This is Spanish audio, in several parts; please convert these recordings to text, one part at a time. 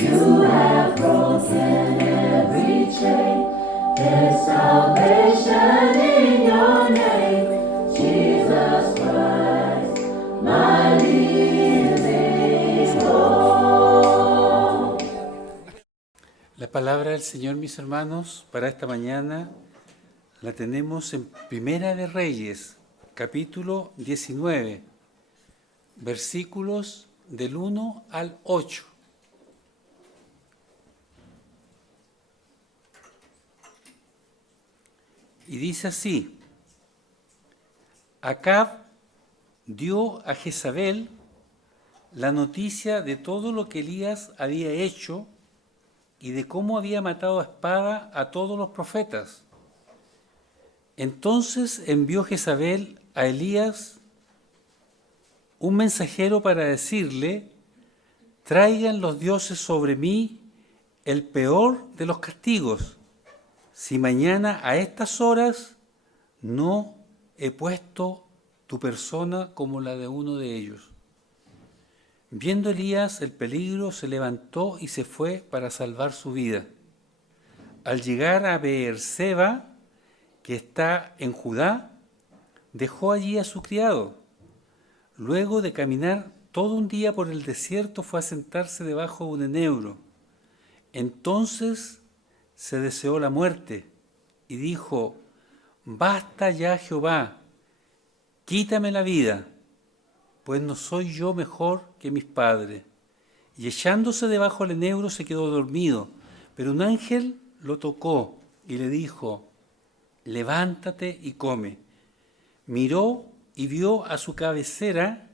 You have broken every chain. There's salvation in your name, Jesus Christ, my living hope. La palabra del Señor, mis hermanos, para esta mañana la tenemos en Primera de Reyes, capítulo 19, versículos del 1 al 8. Y dice así: Acab dio a Jezabel la noticia de todo lo que Elías había hecho y de cómo había matado a espada a todos los profetas. Entonces envió Jezabel a Elías un mensajero para decirle: traigan los dioses sobre mí el peor de los castigos, si mañana a estas horas no he puesto tu persona como la de uno de ellos. Viendo Elías el peligro, se levantó y se fue para salvar su vida. Al llegar a Beerseba, que está en Judá, dejó allí a su criado. Luego de caminar todo un día por el desierto, fue a sentarse debajo de un enebro. Entonces se deseó la muerte y dijo: basta ya, Jehová, quítame la vida, pues no soy yo mejor que mis padres. Y echándose debajo del enebro se quedó dormido, pero un ángel lo tocó y le dijo: levántate y come. Miró y vio a su cabecera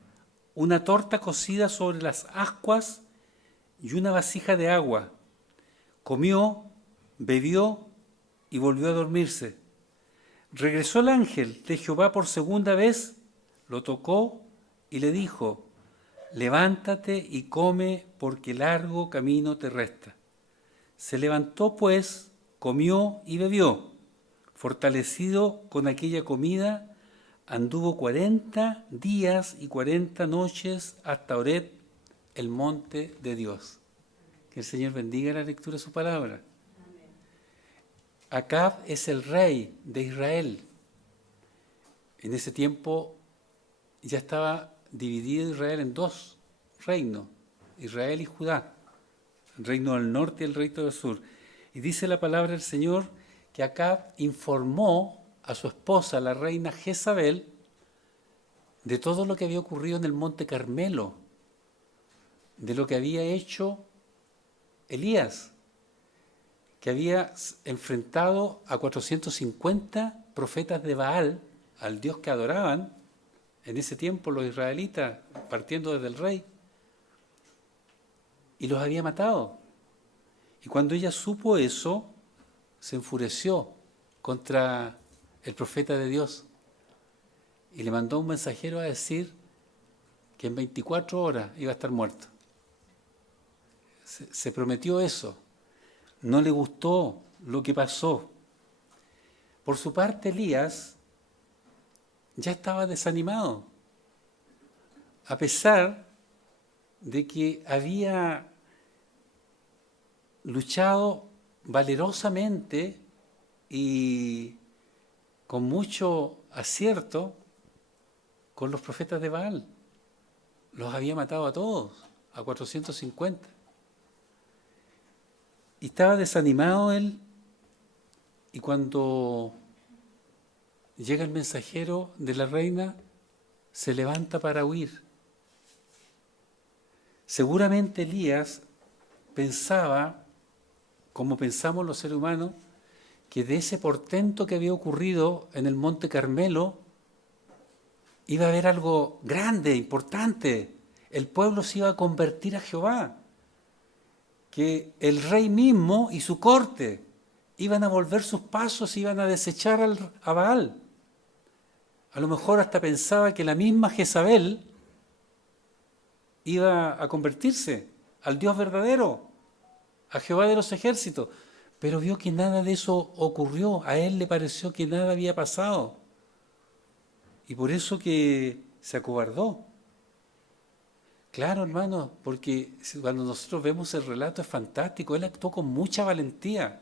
una torta cocida sobre las ascuas y una vasija de agua. Comió, bebió y volvió a dormirse. Regresó el ángel de Jehová por segunda vez, lo tocó y le dijo: levántate y come, porque largo camino te resta. Se levantó pues, comió y bebió. Fortalecido con aquella comida, anduvo 40 días y 40 noches hasta Horeb, el monte de Dios. Que el Señor bendiga la lectura de su palabra. Acab es el rey de Israel. En ese tiempo ya estaba dividido Israel en dos reinos, Israel y Judá, el reino del norte y el reino del sur. Y dice la palabra del Señor que Acab informó a su esposa, la reina Jezabel, de todo lo que había ocurrido en el monte Carmelo, de lo que había hecho Elías, que había enfrentado a 450 profetas de Baal, al Dios que adoraban en ese tiempo los israelitas, partiendo desde el rey, y los había matado. Y cuando ella supo eso, se enfureció contra el profeta de Dios y le mandó un mensajero a decir que en 24 horas iba a estar muerto. Se prometió eso. No le gustó lo que pasó. Por su parte, Elías ya estaba desanimado, a pesar de que había luchado valerosamente y con mucho acierto con los profetas de Baal. Los había matado a todos, a 450. Y estaba desanimado él, y cuando llega el mensajero de la reina, se levanta para huir. Seguramente Elías pensaba, como pensamos los seres humanos, que de ese portento que había ocurrido en el monte Carmelo iba a haber algo grande, importante. El pueblo se iba a convertir a Jehová, que el rey mismo y su corte iban a volver sus pasos, iban a desechar a Baal. A lo mejor hasta pensaba que la misma Jezabel iba a convertirse al Dios verdadero, a Jehová de los ejércitos, pero vio que nada de eso ocurrió. A él le pareció que nada había pasado, y por eso que se acobardó. Claro, hermano, porque cuando nosotros vemos el relato es fantástico, él actuó con mucha valentía.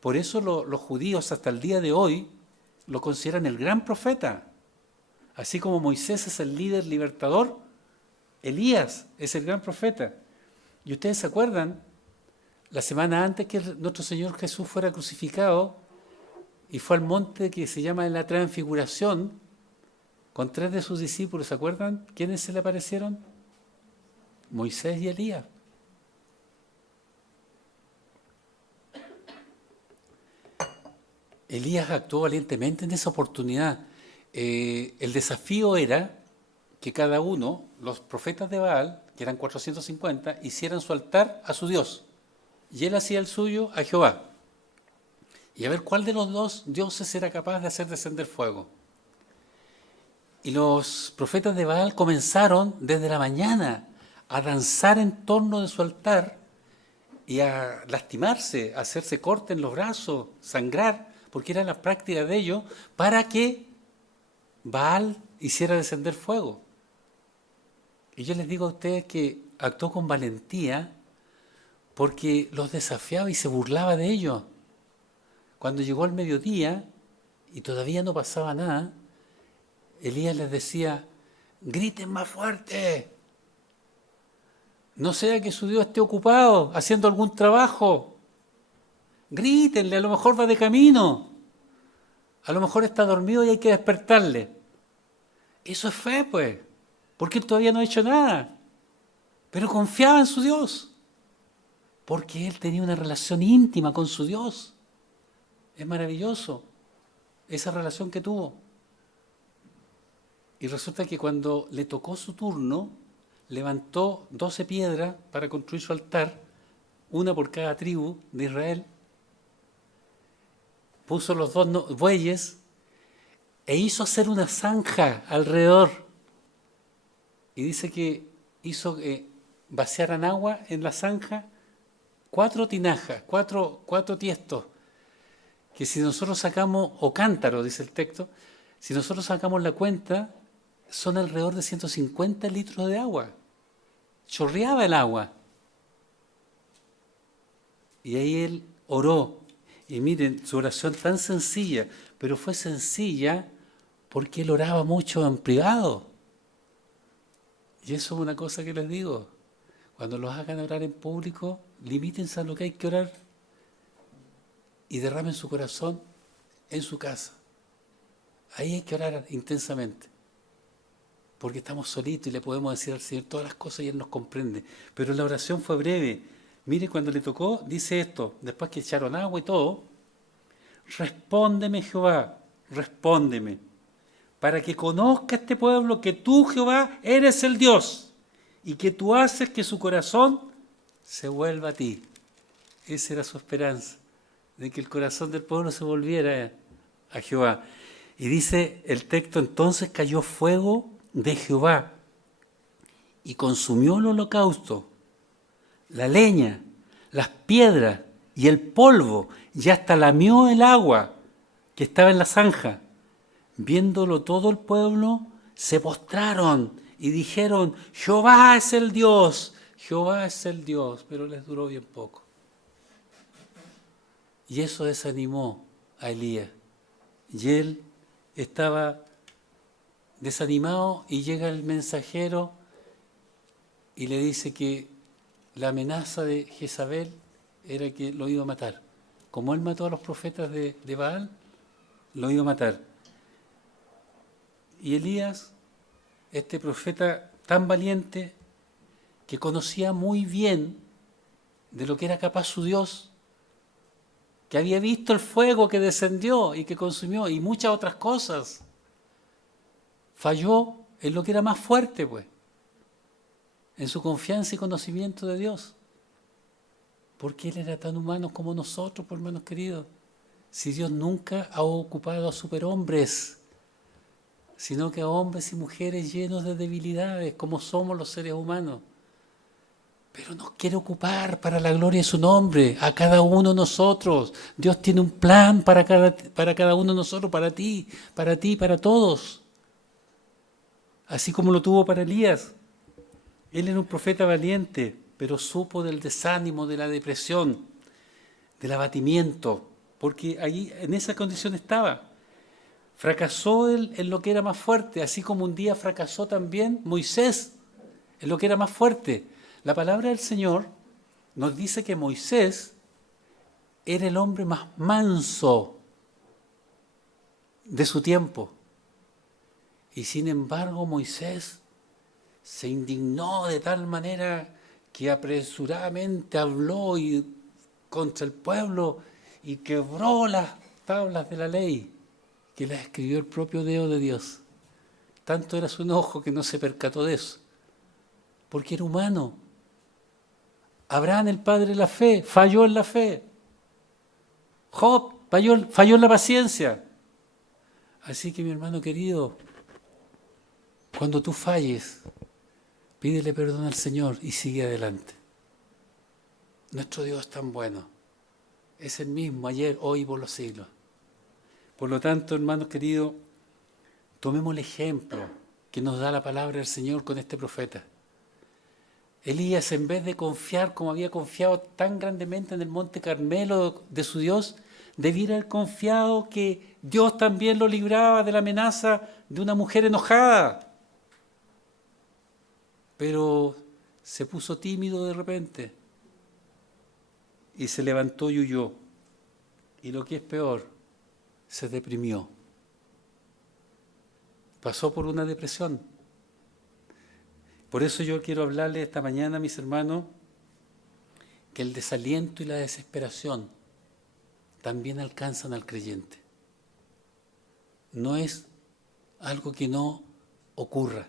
Por eso los judíos hasta el día de hoy lo consideran el gran profeta. Así como Moisés es el líder libertador, Elías es el gran profeta. Y ustedes se acuerdan, la semana antes que nuestro Señor Jesús fuera crucificado y fue al monte que se llama la Transfiguración, con 3 de sus discípulos, ¿se acuerdan? ¿Quiénes se le aparecieron? Moisés y Elías. Elías actuó valientemente en esa oportunidad. El desafío era que cada uno, los profetas de Baal, que eran 450, hicieran su altar a su Dios. Y él hacía el suyo a Jehová. Y a ver cuál de los dos dioses era capaz de hacer descender fuego. Y los profetas de Baal comenzaron desde la mañana a danzar en torno de su altar y a lastimarse, a hacerse corte en los brazos, sangrar, porque era la práctica de ellos, para que Baal hiciera descender fuego. Y yo les digo a ustedes que actuó con valentía porque los desafiaba y se burlaba de ellos. Cuando llegó el mediodía y todavía no pasaba nada, Elías les decía, griten más fuerte, no sea que su Dios esté ocupado haciendo algún trabajo, grítenle, a lo mejor va de camino, a lo mejor está dormido y hay que despertarle. Eso es fe, pues, porque él todavía no ha hecho nada, pero confiaba en su Dios, porque él tenía una relación íntima con su Dios. Es maravilloso esa relación que tuvo. Y resulta que cuando le tocó su turno, levantó 12 piedras para construir su altar, una por cada tribu de Israel, puso los 2 bueyes e hizo hacer una zanja alrededor. Y dice que hizo que vaciaran agua en la zanja 4 tinajas, 4 tiestos, que si nosotros sacamos, o cántaros, dice el texto, si nosotros sacamos la cuenta, son alrededor de 150 litros de agua. Chorreaba el agua. Y ahí él oró. Y miren, su oración tan sencilla, pero fue sencilla porque él oraba mucho en privado. Y eso es una cosa que les digo. Cuando los hagan orar en público, limítense a lo que hay que orar y derramen su corazón en su casa. Ahí hay que orar intensamente, porque estamos solitos y le podemos decir al Señor todas las cosas y Él nos comprende. Pero la oración fue breve. Mire, cuando le tocó, dice esto, después que echaron agua y todo, respóndeme, Jehová, respóndeme, para que conozca este pueblo que tú, Jehová, eres el Dios y que tú haces que su corazón se vuelva a ti. Esa era su esperanza, de que el corazón del pueblo se volviera a Jehová. Y dice el texto, entonces cayó fuego de Jehová y consumió el holocausto, la leña, las piedras y el polvo, y hasta lamió el agua que estaba en la zanja. Viéndolo todo el pueblo, se postraron y dijeron, Jehová es el Dios, Jehová es el Dios, pero les duró bien poco. Y eso desanimó a Elías. Y él estaba desanimado y llega el mensajero y le dice que la amenaza de Jezabel era que lo iba a matar. Como él mató a los profetas de Baal, lo iba a matar. Y Elías, este profeta tan valiente, que conocía muy bien de lo que era capaz su Dios, que había visto el fuego que descendió y que consumió y muchas otras cosas, falló en lo que era más fuerte, pues, en su confianza y conocimiento de Dios. Porque Él era tan humano como nosotros, por hermanos queridos. Si Dios nunca ha ocupado a superhombres, sino que a hombres y mujeres llenos de debilidades, como somos los seres humanos. Pero nos quiere ocupar para la gloria de su nombre, a cada uno de nosotros. Dios tiene un plan para cada uno de nosotros, para ti, para todos. Así como lo tuvo para Elías. Él era un profeta valiente, pero supo del desánimo, de la depresión, del abatimiento, porque ahí en esa condición estaba. Fracasó él en lo que era más fuerte, así como un día fracasó también Moisés en lo que era más fuerte. La palabra del Señor nos dice que Moisés era el hombre más manso de su tiempo. Y sin embargo Moisés se indignó de tal manera que apresuradamente habló contra el pueblo y quebró las tablas de la ley que las escribió el propio dedo de Dios. Tanto era su enojo que no se percató de eso, porque era humano. Abraham, el padre de la fe, falló en la fe. Job falló en la paciencia. Así que, mi hermano querido, cuando tú falles, pídele perdón al Señor y sigue adelante. Nuestro Dios es tan bueno. Es el mismo ayer, hoy y por los siglos. Por lo tanto, hermanos queridos, tomemos el ejemplo que nos da la palabra del Señor con este profeta. Elías, en vez de confiar como había confiado tan grandemente en el monte Carmelo de su Dios, debiera haber confiado que Dios también lo libraba de la amenaza de una mujer enojada. Pero se puso tímido de repente y se levantó y huyó. Y lo que es peor, se deprimió. Pasó por una depresión. Por eso yo quiero hablarles esta mañana, mis hermanos, que el desaliento y la desesperación también alcanzan al creyente. No es algo que no ocurra.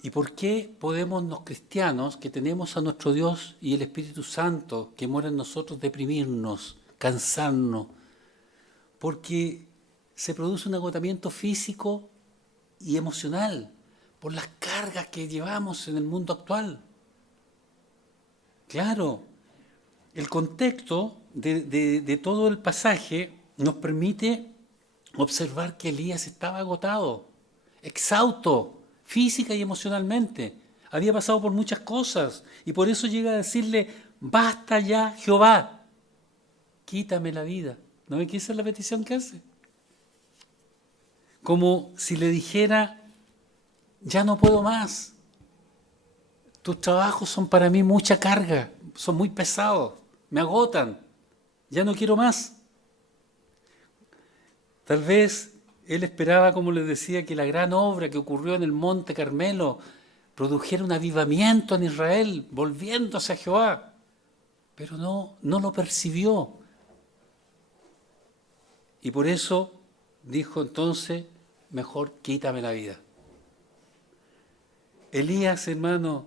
¿Y por qué podemos los cristianos, que tenemos a nuestro Dios y el Espíritu Santo que mora en nosotros, deprimirnos, cansarnos? Porque se produce un agotamiento físico y emocional por las cargas que llevamos en el mundo actual. Claro, el contexto de todo el pasaje nos permite observar que Elías estaba agotado, exhausto, física y emocionalmente. Había pasado por muchas cosas y por eso llega a decirle: basta ya, Jehová, quítame la vida. ¿No ve que esa es la petición que hace? Como si le dijera: ya no puedo más. Tus trabajos son para mí mucha carga, son muy pesados, me agotan, ya no quiero más. Tal vez él esperaba, como les decía, que la gran obra que ocurrió en el monte Carmelo produjera un avivamiento en Israel, volviéndose a Jehová, pero no lo percibió. Y por eso dijo entonces: mejor quítame la vida. Elías, hermano,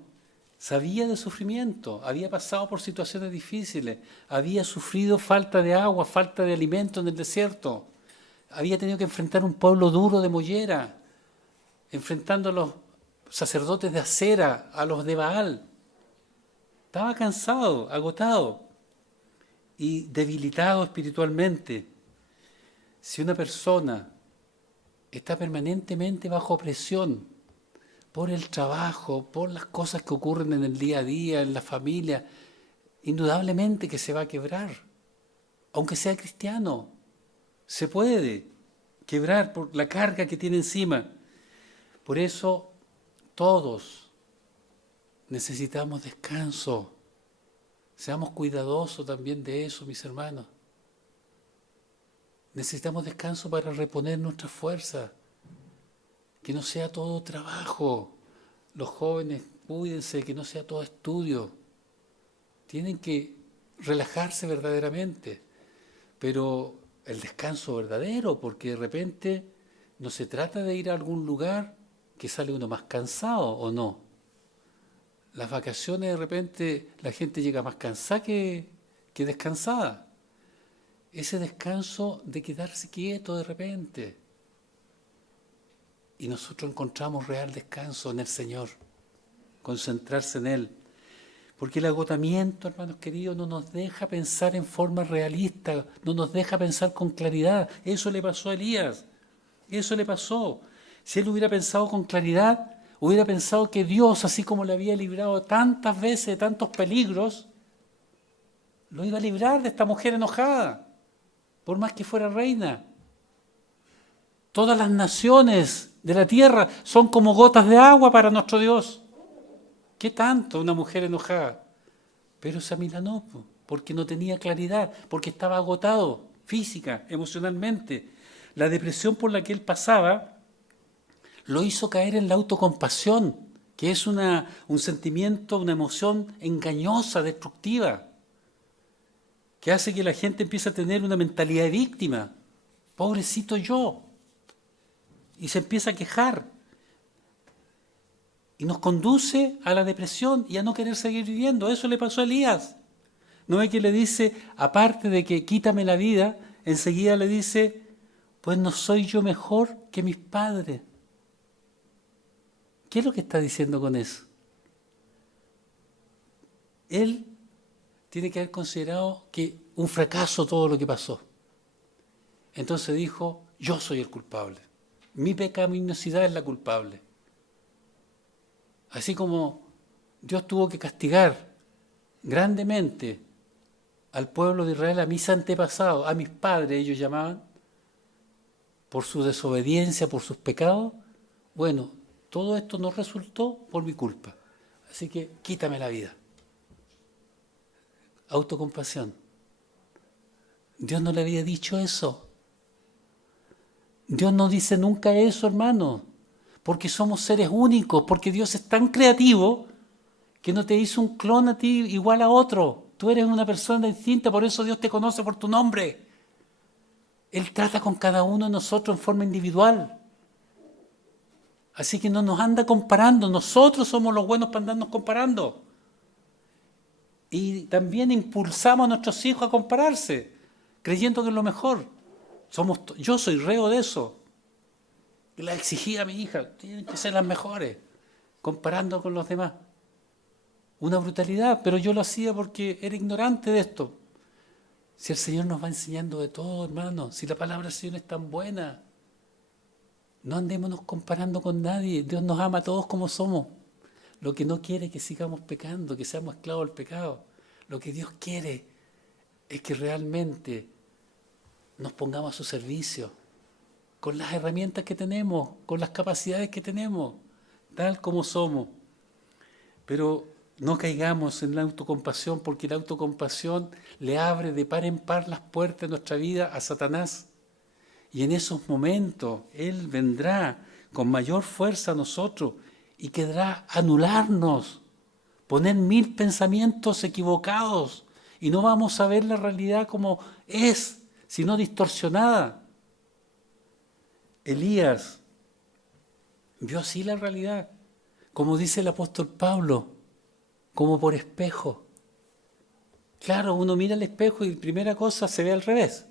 sabía de sufrimiento, había pasado por situaciones difíciles, había sufrido falta de agua, falta de alimento en el desierto, había tenido que enfrentar un pueblo duro de mollera, enfrentando a los sacerdotes de Acera, a los de Baal. Estaba cansado, agotado y debilitado espiritualmente. Si una persona está permanentemente bajo presión por el trabajo, por las cosas que ocurren en el día a día, en la familia, indudablemente que se va a quebrar. Aunque sea cristiano, se puede quebrar por la carga que tiene encima. Por eso todos necesitamos descanso. Seamos cuidadosos también de eso, mis hermanos. Necesitamos descanso para reponer nuestra fuerza. Que no sea todo trabajo. Los jóvenes, cuídense, que no sea todo estudio. Tienen que relajarse verdaderamente. Pero el descanso verdadero, porque de repente no se trata de ir a algún lugar que sale uno más cansado, ¿o no? Las vacaciones de repente la gente llega más cansada que descansada. Ese descanso de quedarse quieto de repente. Y nosotros encontramos real descanso en el Señor, concentrarse en Él. Porque el agotamiento, hermanos queridos, no nos deja pensar en forma realista, no nos deja pensar con claridad. Eso le pasó a Elías. Eso le pasó. Si él hubiera pensado con claridad, hubiera pensado que Dios, así como le había librado tantas veces de tantos peligros, lo iba a librar de esta mujer enojada, por más que fuera reina. Todas las naciones de la tierra son como gotas de agua para nuestro Dios. ¿Qué tanto una mujer enojada? Pero se amilanó, porque no tenía claridad, porque estaba agotado física, emocionalmente. La depresión por la que él pasaba lo hizo caer en la autocompasión, que es un sentimiento, una emoción engañosa, destructiva, que hace que la gente empiece a tener una mentalidad de víctima. Pobrecito yo. Y se empieza a quejar. Y nos conduce a la depresión y a no querer seguir viviendo. Eso le pasó a Elías. ¿No es que le dice, aparte de que quítame la vida, enseguida le dice, pues no soy yo mejor que mis padres? ¿Qué es lo que está diciendo con eso? Él tiene que haber considerado que un fracaso todo lo que pasó. Entonces dijo, yo soy el culpable. Mi pecaminosidad es la culpable. Así como Dios tuvo que castigar grandemente al pueblo de Israel, a mis antepasados, a mis padres, ellos llamaban, por su desobediencia, por sus pecados, bueno, todo esto no resultó por mi culpa. Así que quítame la vida. Autocompasión. Dios no le había dicho eso. Dios no dice nunca eso, hermano, porque somos seres únicos, porque Dios es tan creativo que no te hizo un clon a ti igual a otro. Tú eres una persona distinta, por eso Dios te conoce por tu nombre. Él trata con cada uno de nosotros en forma individual. Así que no nos anda comparando, nosotros somos los buenos para andarnos comparando. Y también impulsamos a nuestros hijos a compararse, creyendo que es lo mejor. Yo soy reo de eso. Y la exigía a mi hija, tienen que ser las mejores, comparando con los demás. Una brutalidad, pero yo lo hacía porque era ignorante de esto. Si el Señor nos va enseñando de todo, hermano, si la palabra del Señor es tan buena, no andémonos comparando con nadie. Dios nos ama a todos como somos. Lo que no quiere es que sigamos pecando, que seamos esclavos del pecado. Lo que Dios quiere es que realmente nos pongamos a su servicio, con las herramientas que tenemos, con las capacidades que tenemos, tal como somos. Pero no caigamos en la autocompasión, porque la autocompasión le abre de par en par las puertas de nuestra vida a Satanás. Y en esos momentos Él vendrá con mayor fuerza a nosotros y querrá anularnos, poner 1000 pensamientos equivocados y no vamos a ver la realidad como es, sino distorsionada. Elías vio así la realidad, como dice el apóstol Pablo, como por espejo. Claro, uno mira el espejo y primera cosa se ve al revés,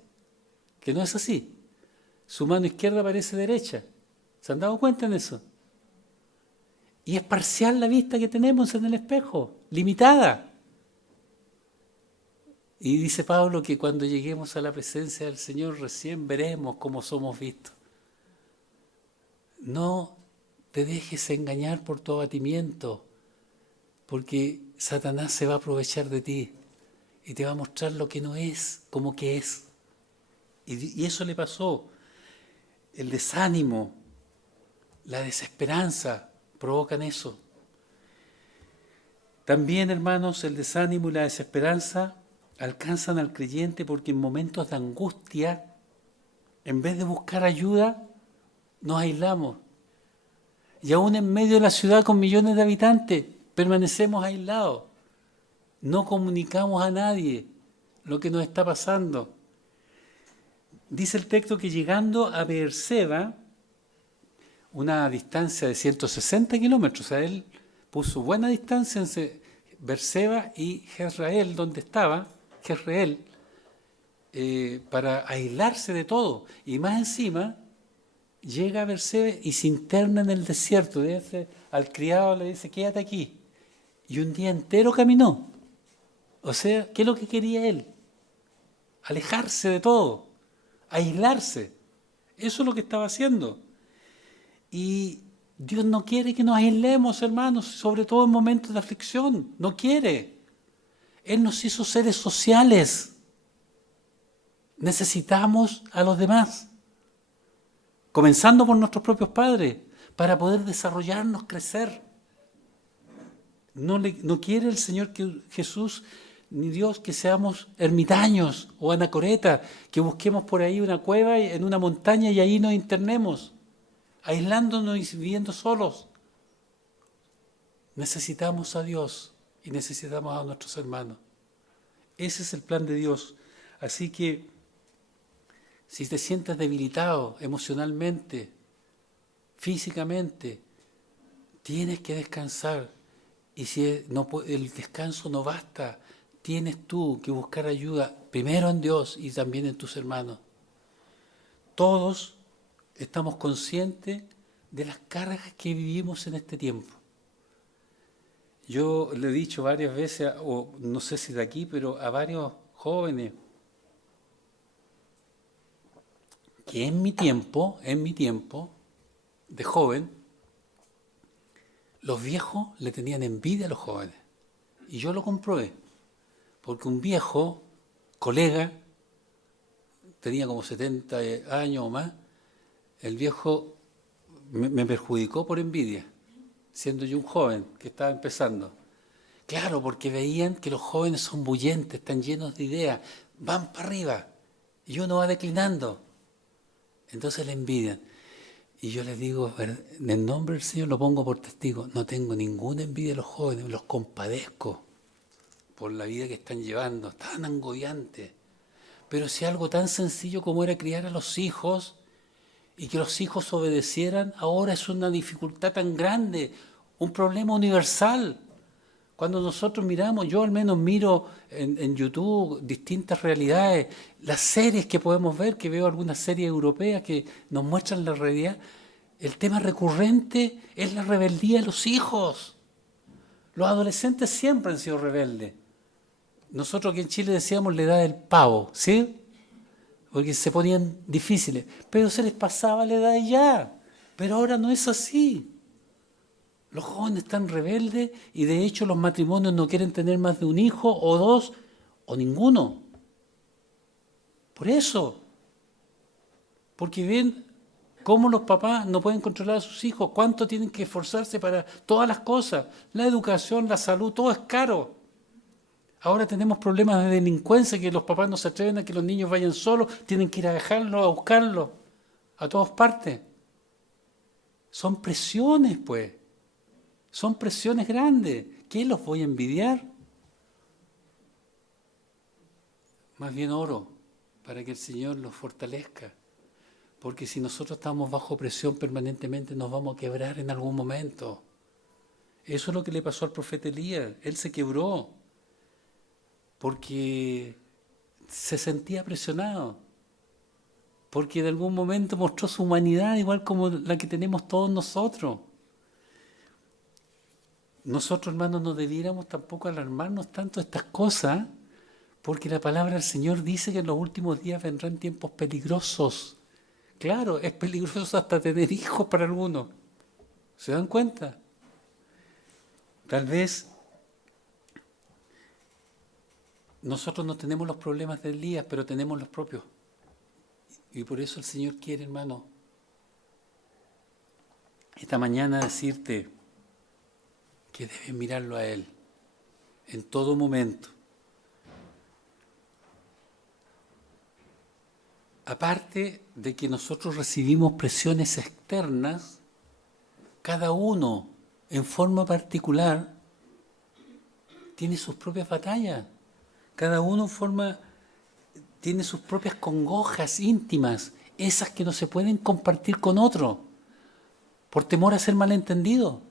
que no es así. Su mano izquierda parece derecha. ¿Se han dado cuenta en eso? Y es parcial la vista que tenemos en el espejo, limitada. Y dice Pablo que cuando lleguemos a la presencia del Señor recién veremos cómo somos vistos. No te dejes engañar por tu abatimiento, porque Satanás se va a aprovechar de ti y te va a mostrar lo que no es, como que es. Y eso le pasó. El desánimo, la desesperanza provocan eso. También, hermanos, el desánimo y la desesperanza alcanzan al creyente porque en momentos de angustia, en vez de buscar ayuda, nos aislamos. Y aún en medio de la ciudad con millones de habitantes, permanecemos aislados. No comunicamos a nadie lo que nos está pasando. Dice el texto que llegando a Beerseba, una distancia de 160 kilómetros, o sea, él puso buena distancia entre Beerseba y Jezreel, donde estaba, Jezreel, para aislarse de todo. Y más encima, llega a Beerseba y se interna en el desierto. Al criado le dice, quédate aquí. Y un día entero caminó. O sea, ¿qué es lo que quería él? Alejarse de todo. Aislarse. Eso es lo que estaba haciendo. Y Dios no quiere que nos aislemos, hermanos, sobre todo en momentos de aflicción. No quiere. Él nos hizo seres sociales. Necesitamos a los demás. Comenzando por nuestros propios padres, para poder desarrollarnos, crecer. No quiere el Señor Jesús ni Dios que seamos ermitaños o anacoretas, que busquemos por ahí una cueva en una montaña y ahí nos internemos, aislándonos y viviendo solos. Necesitamos a Dios y necesitamos a nuestros hermanos. Ese es el plan de Dios. Así que si te sientes debilitado emocionalmente, físicamente, tienes que descansar. Y si el descanso no basta, tienes tú que buscar ayuda primero en Dios y también en tus hermanos. Todos estamos conscientes de las cargas que vivimos en este tiempo. Yo le he dicho varias veces, o no sé si de aquí, pero a varios jóvenes, que en mi tiempo de joven, los viejos le tenían envidia a los jóvenes. Y yo lo comprobé. Porque un viejo, colega, tenía como 70 años o más, el viejo me perjudicó por envidia, siendo yo un joven que estaba empezando. Claro, porque veían que los jóvenes son bullentes, están llenos de ideas, van para arriba, y uno va declinando. Entonces le envidian. Y yo les digo, en el nombre del Señor lo pongo por testigo, no tengo ninguna envidia de los jóvenes, los compadezco por la vida que están llevando, tan angustiante. Pero si algo tan sencillo como era criar a los hijos y que los hijos obedecieran, ahora es una dificultad tan grande, un problema universal. Cuando nosotros miramos, yo al menos miro en YouTube distintas realidades, las series que podemos ver, que veo algunas series europeas que nos muestran la realidad, el tema recurrente es la rebeldía de los hijos. Los adolescentes siempre han sido rebeldes. Nosotros aquí en Chile decíamos la edad del pavo, ¿sí? Porque se ponían difíciles, pero se les pasaba la edad ya. Pero ahora no es así. Los jóvenes están rebeldes y de hecho los matrimonios no quieren tener más de un hijo o dos o ninguno. Por eso. Porque ven cómo los papás no pueden controlar a sus hijos, cuánto tienen que esforzarse para todas las cosas. La educación, la salud, todo es caro. Ahora tenemos problemas de delincuencia, que los papás no se atreven a que los niños vayan solos, tienen que ir a dejarlos, a buscarlos, a todas partes. Son presiones, pues. Son presiones grandes. ¿Qué los voy a envidiar? Más bien oro para que el Señor los fortalezca. Porque si nosotros estamos bajo presión permanentemente, nos vamos a quebrar en algún momento. Eso es lo que le pasó al profeta Elías. Él se quebró porque se sentía presionado. Porque en algún momento mostró su humanidad igual como la que tenemos todos nosotros. Nosotros, hermanos, no debiéramos tampoco alarmarnos tanto de estas cosas, porque la palabra del Señor dice que en los últimos días vendrán tiempos peligrosos. Claro, es peligroso hasta tener hijos para algunos. ¿Se dan cuenta? Tal vez nosotros no tenemos los problemas de Elías, pero tenemos los propios. Y por eso el Señor quiere, hermano, esta mañana decirte que debes mirarlo a Él en todo momento. Aparte de que nosotros recibimos presiones externas, cada uno en forma particular tiene sus propias batallas. Cada uno tiene sus propias congojas íntimas, esas que no se pueden compartir con otro, por temor a ser malentendido.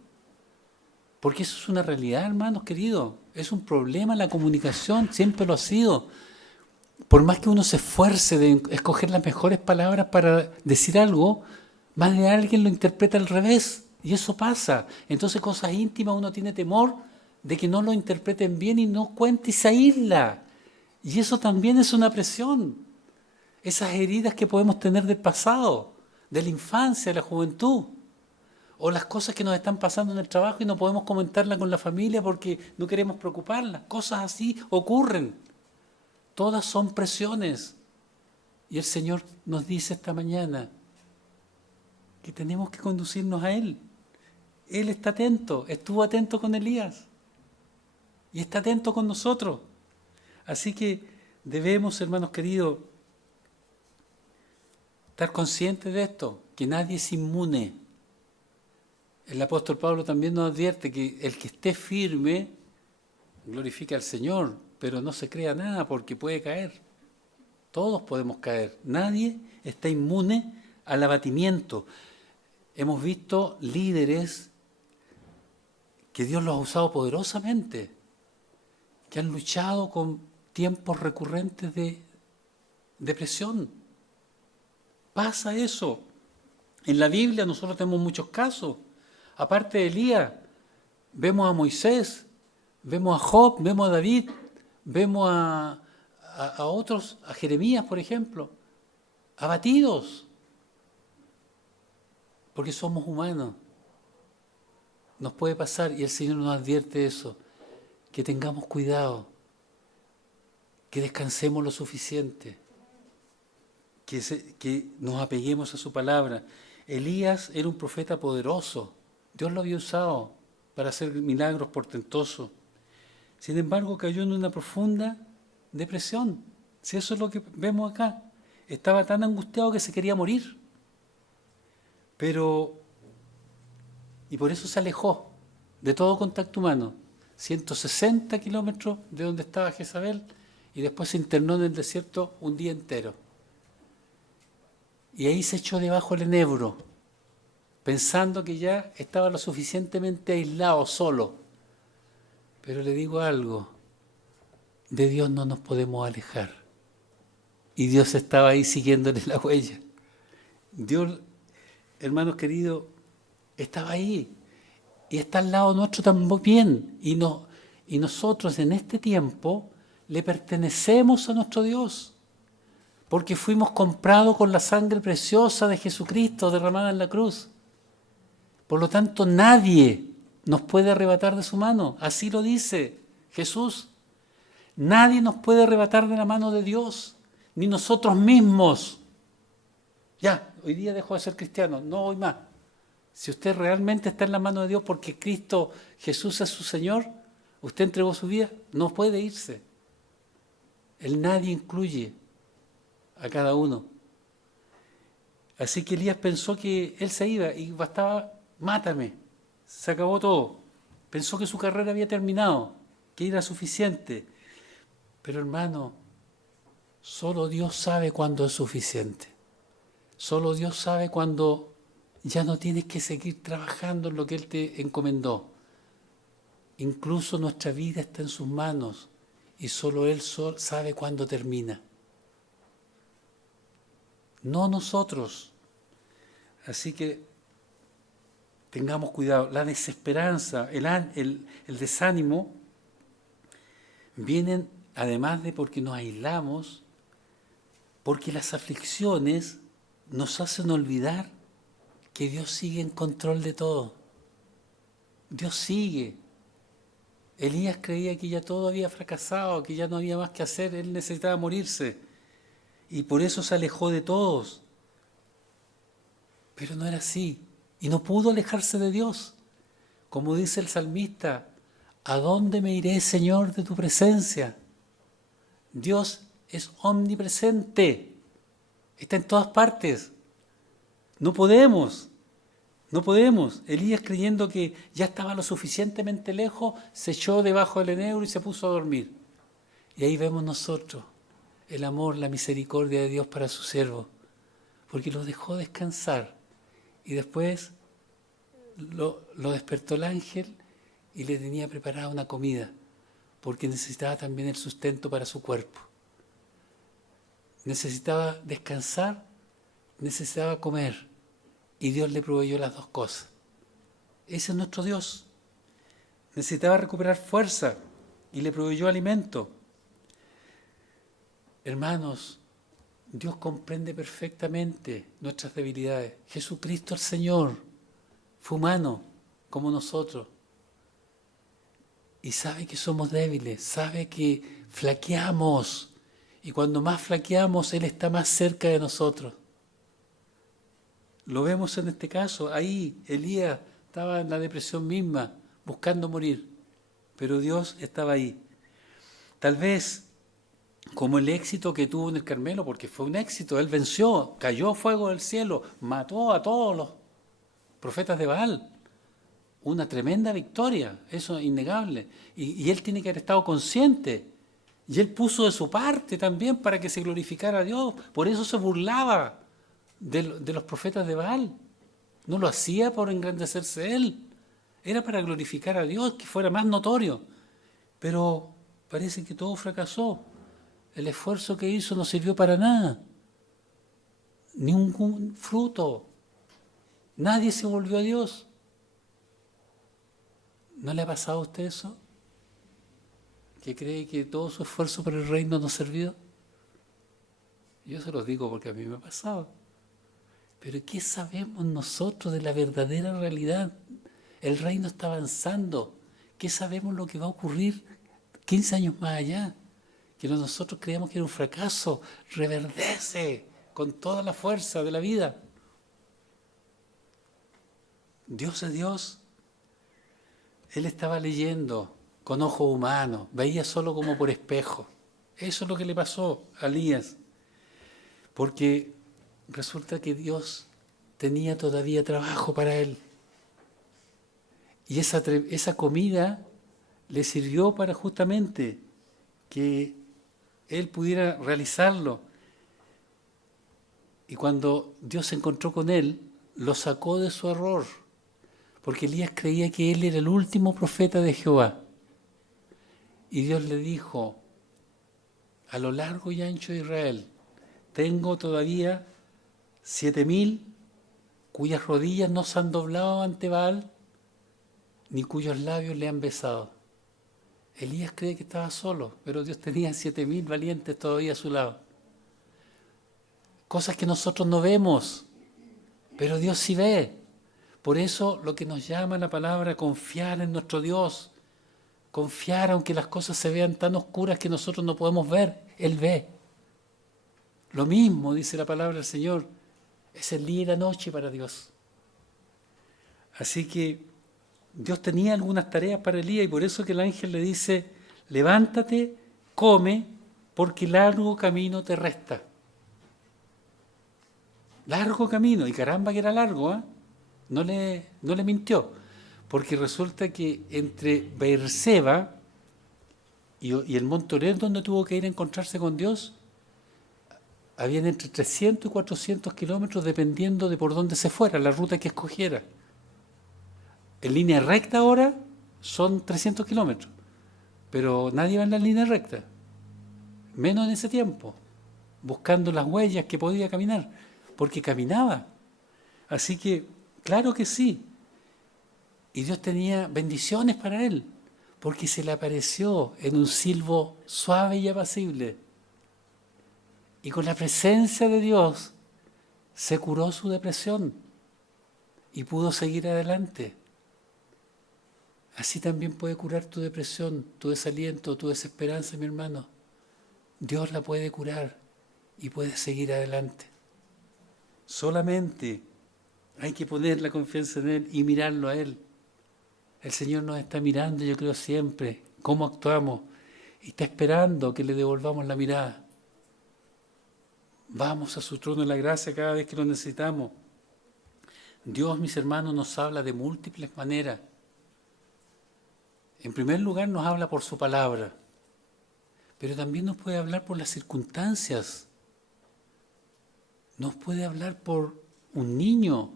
Porque eso es una realidad, hermanos queridos. Es un problema la comunicación, siempre lo ha sido. Por más que uno se esfuerce de escoger las mejores palabras para decir algo, más de alguien lo interpreta al revés. Y eso pasa. Entonces, cosas íntimas uno tiene temor de que no lo interpreten bien y no cuente y se aísla. Y eso también es una presión. Esas heridas que podemos tener del pasado. de la infancia, de la juventud, o las cosas que nos están pasando en el trabajo y no podemos comentarlas con la familia porque no queremos preocuparlas. Cosas así ocurren. Todas son presiones. Y el Señor nos dice esta mañana que tenemos que conducirnos a Él. Él está atento, estuvo atento con Elías y está atento con nosotros. Así que debemos, hermanos queridos, estar conscientes de esto, que nadie es inmune. El apóstol Pablo también nos advierte que el que esté firme glorifica al Señor, pero no se crea nada porque puede caer. Todos podemos caer. Nadie está inmune al abatimiento. Hemos visto líderes que Dios los ha usado poderosamente, que han luchado con tiempos recurrentes de depresión. Pasa eso. En la Biblia nosotros tenemos muchos casos. Aparte de Elías, vemos a Moisés, vemos a Job, vemos a David, vemos a otros, a Jeremías, por ejemplo, abatidos, porque somos humanos. Nos puede pasar, y el Señor nos advierte eso, que tengamos cuidado, que descansemos lo suficiente, que nos apeguemos a su palabra. Elías era un profeta poderoso, Dios lo había usado para hacer milagros portentosos. Sin embargo, cayó en una profunda depresión. Si eso es lo que vemos acá. Estaba tan angustiado que se quería morir. Y por eso se alejó de todo contacto humano. 160 kilómetros de donde estaba Jezabel, y después se internó en el desierto un día entero. Y ahí se echó debajo el enebro, pensando que ya estaba lo suficientemente aislado, solo. Pero le digo algo, de Dios no nos podemos alejar. Y Dios estaba ahí siguiéndole la huella. Dios, hermanos queridos, estaba ahí. Y está al lado nuestro también. Y nosotros en este tiempo le pertenecemos a nuestro Dios. Porque fuimos comprados con la sangre preciosa de Jesucristo derramada en la cruz. Por lo tanto, nadie nos puede arrebatar de su mano. Así lo dice Jesús. Nadie nos puede arrebatar de la mano de Dios, ni nosotros mismos. Ya, hoy día dejo de ser cristiano, no voy más. Si usted realmente está en la mano de Dios porque Cristo Jesús es su Señor, usted entregó su vida, no puede irse. El nadie incluye a cada uno. Así que Elías pensó que él se iba y bastaba, mátame, se acabó todo. Pensó que su carrera había terminado, que era suficiente. Pero hermano, solo Dios sabe cuándo es suficiente. Solo Dios sabe cuándo ya no tienes que seguir trabajando en lo que Él te encomendó. Incluso nuestra vida está en sus manos y solo Él sabe cuándo termina. No nosotros. Así que tengamos cuidado. La desesperanza, el desánimo, vienen además de porque nos aislamos, porque las aflicciones nos hacen olvidar que Dios sigue en control de todo. Dios sigue. Elías creía que ya todo había fracasado, que ya no había más que hacer, él necesitaba morirse. Y por eso se alejó de todos. Pero no era así. Y no pudo alejarse de Dios. Como dice el salmista, ¿a dónde me iré, Señor, de tu presencia? Dios es omnipresente. Está en todas partes. No podemos. Elías, creyendo que ya estaba lo suficientemente lejos, se echó debajo del enebro y se puso a dormir. Y ahí vemos nosotros el amor, la misericordia de Dios para su siervo, porque lo dejó descansar. Y después lo despertó el ángel y le tenía preparada una comida, porque necesitaba también el sustento para su cuerpo. Necesitaba descansar, necesitaba comer. Y Dios le proveyó las dos cosas. Ese es nuestro Dios. Necesitaba recuperar fuerza y le proveyó alimento. Hermanos, Dios comprende perfectamente nuestras debilidades. Jesucristo el Señor fue humano como nosotros y sabe que somos débiles, sabe que flaqueamos y cuando más flaqueamos Él está más cerca de nosotros. Lo vemos en este caso, ahí Elías estaba en la depresión misma, buscando morir, pero Dios estaba ahí. Tal vez como el éxito que tuvo en el Carmelo, porque fue un éxito, él venció, cayó fuego del cielo, mató a todos los profetas de Baal. Una tremenda victoria, eso es innegable. Y él tiene que haber estado consciente. Y él puso de su parte también para que se glorificara a Dios. Por eso se burlaba de los profetas de Baal. No lo hacía por engrandecerse él. Era para glorificar a Dios, que fuera más notorio. Pero parece que todo fracasó. El esfuerzo que hizo no sirvió para nada. Ningún fruto. Nadie se volvió a Dios. ¿No le ha pasado a usted eso? ¿Que cree que todo su esfuerzo por el reino no sirvió? Yo se los digo porque a mí me ha pasado. Pero ¿qué sabemos nosotros de la verdadera realidad? El reino está avanzando. ¿Qué sabemos lo que va a ocurrir 15 años más allá? Que nosotros creíamos que era un fracaso. Reverdece con toda la fuerza de la vida. Dios es Dios. Él estaba leyendo con ojos humanos, veía solo como por espejo. Eso es lo que le pasó a Elías. Porque resulta que Dios tenía todavía trabajo para él. Y esa comida le sirvió para justamente que él pudiera realizarlo. Y cuando Dios se encontró con él, lo sacó de su error. Porque Elías creía que él era el último profeta de Jehová. Y Dios le dijo, a lo largo y ancho de Israel, tengo todavía 7,000 cuyas rodillas no se han doblado ante Baal, ni cuyos labios le han besado. Elías cree que estaba solo, pero Dios tenía 7,000 valientes todavía a su lado. Cosas que nosotros no vemos, pero Dios sí ve. Por eso lo que nos llama la palabra confiar en nuestro Dios, confiar aunque las cosas se vean tan oscuras que nosotros no podemos ver, Él ve. Lo mismo dice la palabra del Señor, es el día y la noche para Dios. Así que Dios tenía algunas tareas para Elías y por eso que el ángel le dice, levántate, come, porque largo camino te resta. Largo camino, y caramba que era largo, ¿eh? No le mintió, porque resulta que entre Beerseba y el monte Oreb donde tuvo que ir a encontrarse con Dios, habían entre 300 y 400 kilómetros dependiendo de por dónde se fuera, la ruta que escogiera. En línea recta ahora son 300 kilómetros, pero nadie va en la línea recta, menos en ese tiempo, buscando las huellas que podía caminar, porque caminaba. Así que claro que sí. Y Dios tenía bendiciones para él, porque se le apareció en un silbo suave y apacible. Y con la presencia de Dios se curó su depresión y pudo seguir adelante. Así también puede curar tu depresión, tu desaliento, tu desesperanza, mi hermano. Dios la puede curar y puede seguir adelante. Solamente hay que poner la confianza en Él y mirarlo a Él. El Señor nos está mirando, yo creo siempre, cómo actuamos, y está esperando que le devolvamos la mirada. Vamos a su trono de la gracia cada vez que lo necesitamos. Dios, mis hermanos, nos habla de múltiples maneras. En primer lugar, nos habla por su palabra, pero también nos puede hablar por las circunstancias. Nos puede hablar por un niño,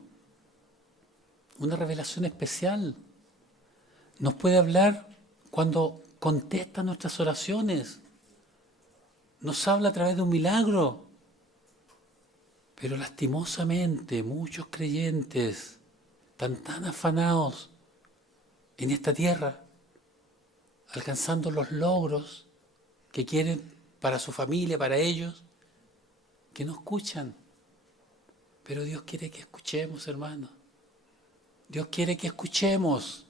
una revelación especial. Nos puede hablar cuando contesta nuestras oraciones. Nos habla a través de un milagro. Pero lastimosamente muchos creyentes están tan afanados en esta tierra, alcanzando los logros que quieren para su familia, para ellos, que no escuchan. Pero Dios quiere que escuchemos, hermanos. Dios quiere que escuchemos,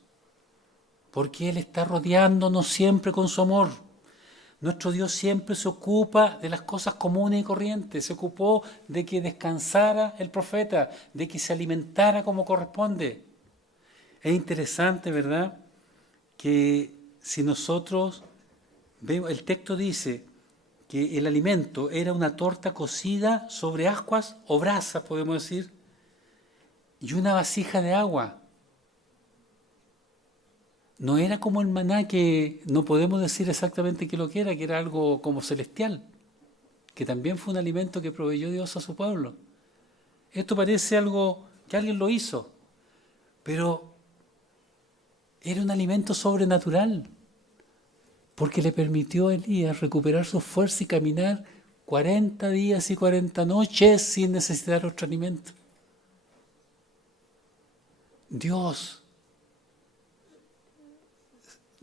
porque Él está rodeándonos siempre con su amor. Nuestro Dios siempre se ocupa de las cosas comunes y corrientes. Se ocupó de que descansara el profeta, de que se alimentara como corresponde. Es interesante, ¿verdad?, que si nosotros vemos, el texto dice que el alimento era una torta cocida sobre ascuas o brasas, podemos decir, y una vasija de agua. No era como el maná, que no podemos decir exactamente qué lo que era algo como celestial, que también fue un alimento que proveyó Dios a su pueblo. Esto parece algo que alguien lo hizo, pero era un alimento sobrenatural, porque le permitió a Elías recuperar su fuerza y caminar 40 días y 40 noches sin necesitar otro alimento. Dios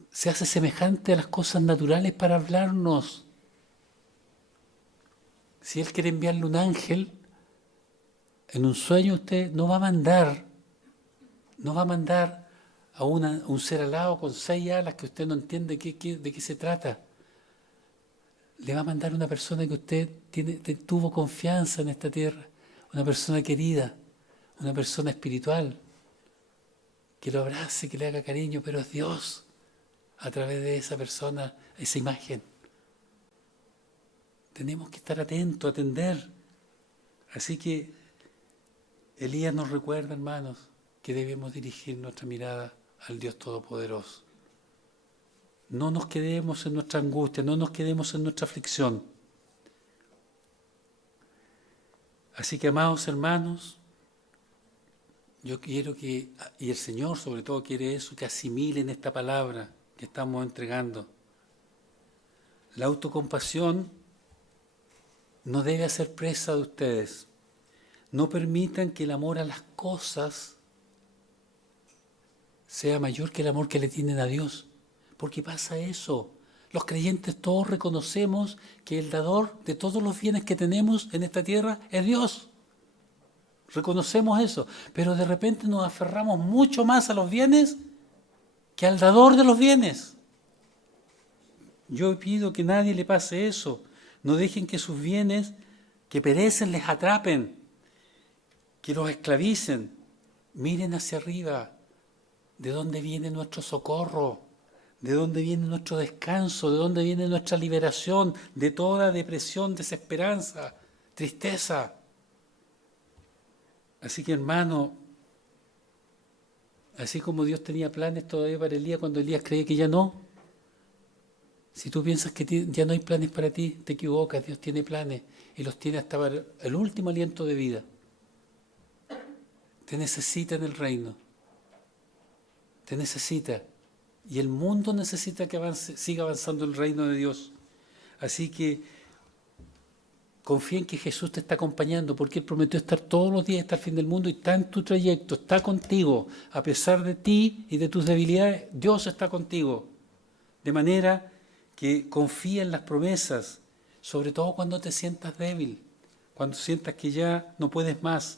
se hace semejante a las cosas naturales para hablarnos. Si Él quiere enviarle un ángel, en un sueño usted no va a mandar a un ser alado con 6 alas que usted no entiende de qué se trata. Le va a mandar una persona que usted tuvo confianza en esta tierra, una persona querida, una persona espiritual, que lo abrace, que le haga cariño, pero es Dios a través de esa persona, esa imagen. Tenemos que estar atentos, atender. Así que Elías nos recuerda, hermanos, que debemos dirigir nuestra mirada al Dios Todopoderoso. No nos quedemos en nuestra angustia, no nos quedemos en nuestra aflicción. Así que, amados hermanos, yo quiero que, y el Señor sobre todo quiere eso, que asimilen esta palabra que estamos entregando. La autocompasión no debe hacer presa de ustedes. No permitan que el amor a las cosas sea mayor que el amor que le tienen a Dios. Porque pasa eso. Los creyentes todos reconocemos que el dador de todos los bienes que tenemos en esta tierra es Dios. Reconocemos eso. Pero de repente nos aferramos mucho más a los bienes que al dador de los bienes. Yo pido que nadie le pase eso. No dejen que sus bienes que perecen les atrapen, que los esclavicen. Miren hacia arriba, de dónde viene nuestro socorro, de dónde viene nuestro descanso, de dónde viene nuestra liberación de toda depresión, desesperanza, tristeza. Así que, hermano, así como Dios tenía planes todavía para Elías cuando Elías creía que ya no, si tú piensas que ya no hay planes para ti, te equivocas. Dios tiene planes y los tiene hasta para el último aliento de vida. Te necesita en el reino. Te necesita. Y el mundo necesita que siga avanzando el reino de Dios. Así que confía en que Jesús te está acompañando, porque Él prometió estar todos los días hasta el fin del mundo y está en tu trayecto, está contigo. A pesar de ti y de tus debilidades, Dios está contigo. De manera que confía en las promesas, sobre todo cuando te sientas débil, cuando sientas que ya no puedes más,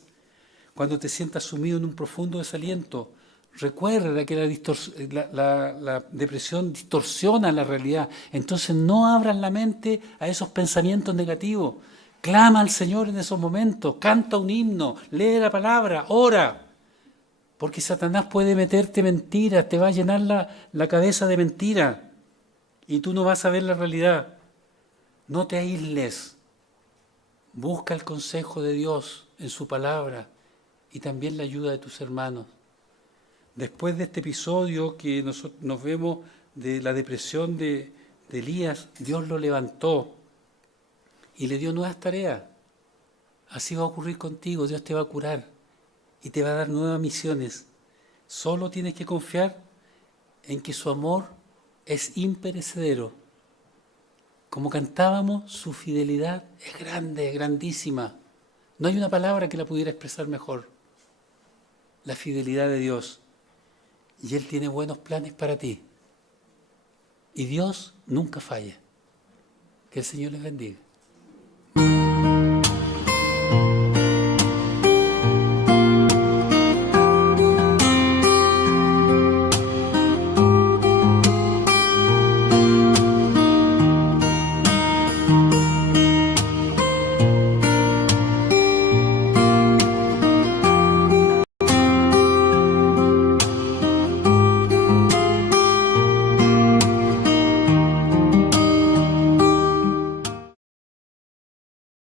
cuando te sientas sumido en un profundo desaliento. Recuerda que la depresión distorsiona la realidad. Entonces no abras la mente a esos pensamientos negativos. Clama al Señor en esos momentos, canta un himno, lee la palabra, ora. Porque Satanás puede meterte mentiras, te va a llenar la cabeza de mentiras y tú no vas a ver la realidad. No te aísles. Busca el consejo de Dios en su palabra y también la ayuda de tus hermanos. Después de este episodio que nos vemos de la depresión de Elías, Dios lo levantó y le dio nuevas tareas. Así va a ocurrir contigo, Dios te va a curar y te va a dar nuevas misiones. Solo tienes que confiar en que su amor es imperecedero. Como cantábamos, su fidelidad es grande, es grandísima. No hay una palabra que la pudiera expresar mejor. La fidelidad de Dios. Y Él tiene buenos planes para ti. Y Dios nunca falla. Que el Señor les bendiga.